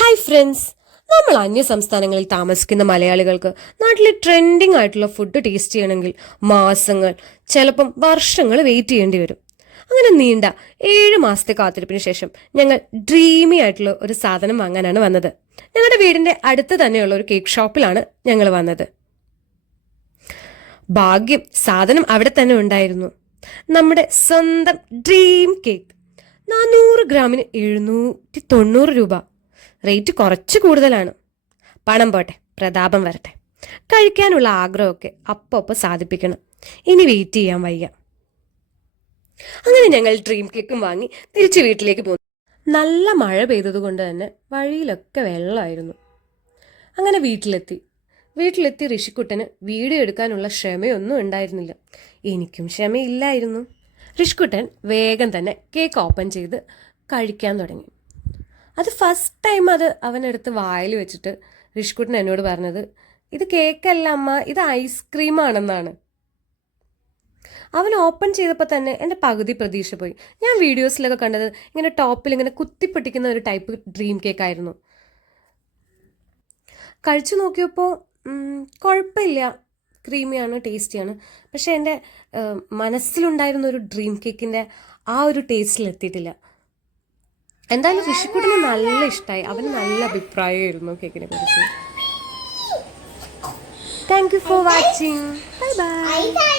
Hi friends നമ്മൾ അന്യ സംസ്ഥാനങ്ങളിൽ താമസിക്കുന്ന മലയാളികൾക്ക് നാട്ടിലെ ട്രെൻഡിങ് ആയിട്ടുള്ള ഫുഡ് ടേസ്റ്റ് ചെയ്യണമെങ്കിൽ മാസങ്ങൾ ചിലപ്പം വർഷങ്ങൾ വെയിറ്റ് ചെയ്യേണ്ടി വരും. അങ്ങനെ നീണ്ട ഏഴ് മാസത്തെ കാത്തിരിപ്പിന് ശേഷം ഞങ്ങൾ ഡ്രീമി ആയിട്ടുള്ള ഒരു സാധനം വാങ്ങാനാണ് വന്നത്. ഞങ്ങളുടെ വീടിന്റെ അടുത്ത് തന്നെയുള്ള ഒരു കേക്ക് ഷോപ്പിലാണ് ഞങ്ങൾ വന്നത്. ഭാഗ്യം സാധനം അവിടെ തന്നെ ഉണ്ടായിരുന്നു. നമ്മുടെ സ്വന്തം ഡ്രീം കേക്ക് നാനൂറ് ഗ്രാമിന് എഴുന്നൂറ്റി തൊണ്ണൂറ് രൂപ. റേറ്റ് കുറച്ച് കൂടുതലാണ്. പണം പോട്ടെ പ്രതാപം വരട്ടെ. കഴിക്കാനുള്ള ആഗ്രഹമൊക്കെ അപ്പൊപ്പം അപ്പൊ സാധിപ്പിക്കണം. ഇനി വെയിറ്റ് ചെയ്യാൻ വയ്യ. അങ്ങനെ ഞങ്ങൾ ഡ്രീം കേക്കും വാങ്ങി തിരിച്ച് വീട്ടിലേക്ക് പോന്നു. നല്ല മഴ പെയ്തതുകൊണ്ട് തന്നെ വഴിയിലൊക്കെ വെള്ളമായിരുന്നു. അങ്ങനെ വീട്ടിലെത്തി. വീട്ടിലെത്തി ഋഷിക്കുട്ടന് വീഡിയോ എടുക്കാനുള്ള ക്ഷമയൊന്നും ഉണ്ടായിരുന്നില്ല. എനിക്കും ക്ഷമയില്ലായിരുന്നു. ഋഷിക്കുട്ടൻ വേഗം തന്നെ കേക്ക് ഓപ്പൺ ചെയ്ത് കഴിക്കാൻ തുടങ്ങി. അത് ഫസ്റ്റ് ടൈം അത് അവനെടുത്ത് വായിൽ വെച്ചിട്ട് ഋഷ്കുട്ടൻ എന്നോട് പറഞ്ഞത് ഇത് കേക്കല്ല അമ്മ ഇത് ഐസ്ക്രീമാണെന്നാണ് അവൻ ഓപ്പൺ ചെയ്തപ്പോൾ തന്നെ എന്റെ പകുതി പ്രതീക്ഷ പോയി. ഞാൻ വീഡിയോസിലൊക്കെ കണ്ടത് ഇങ്ങനെ ടോപ്പിൽ ഇങ്ങനെ കുത്തിപ്പൊട്ടിക്കുന്ന ഒരു ടൈപ്പ് ഡ്രീം കേക്ക് ആയിരുന്നു. കഴിച്ചു നോക്കിയപ്പോൾ കുഴപ്പമില്ല. ക്രീമിയാണ് ടേസ്റ്റിയാണ് പക്ഷേ എന്റെ മനസ്സിലുണ്ടായിരുന്ന ഒരു ഡ്രീം കേക്കിന്റെ ആ ഒരു ടേസ്റ്റിൽ എത്തിയിട്ടില്ല. എന്തായാലും ഋഷിക്കുട്ടിന് നല്ല ഇഷ്ടമായി അവന് നല്ല അഭിപ്രായമായിരുന്നു കേക്കിനെ കുറിച്ച്. Thank you for watching bye bye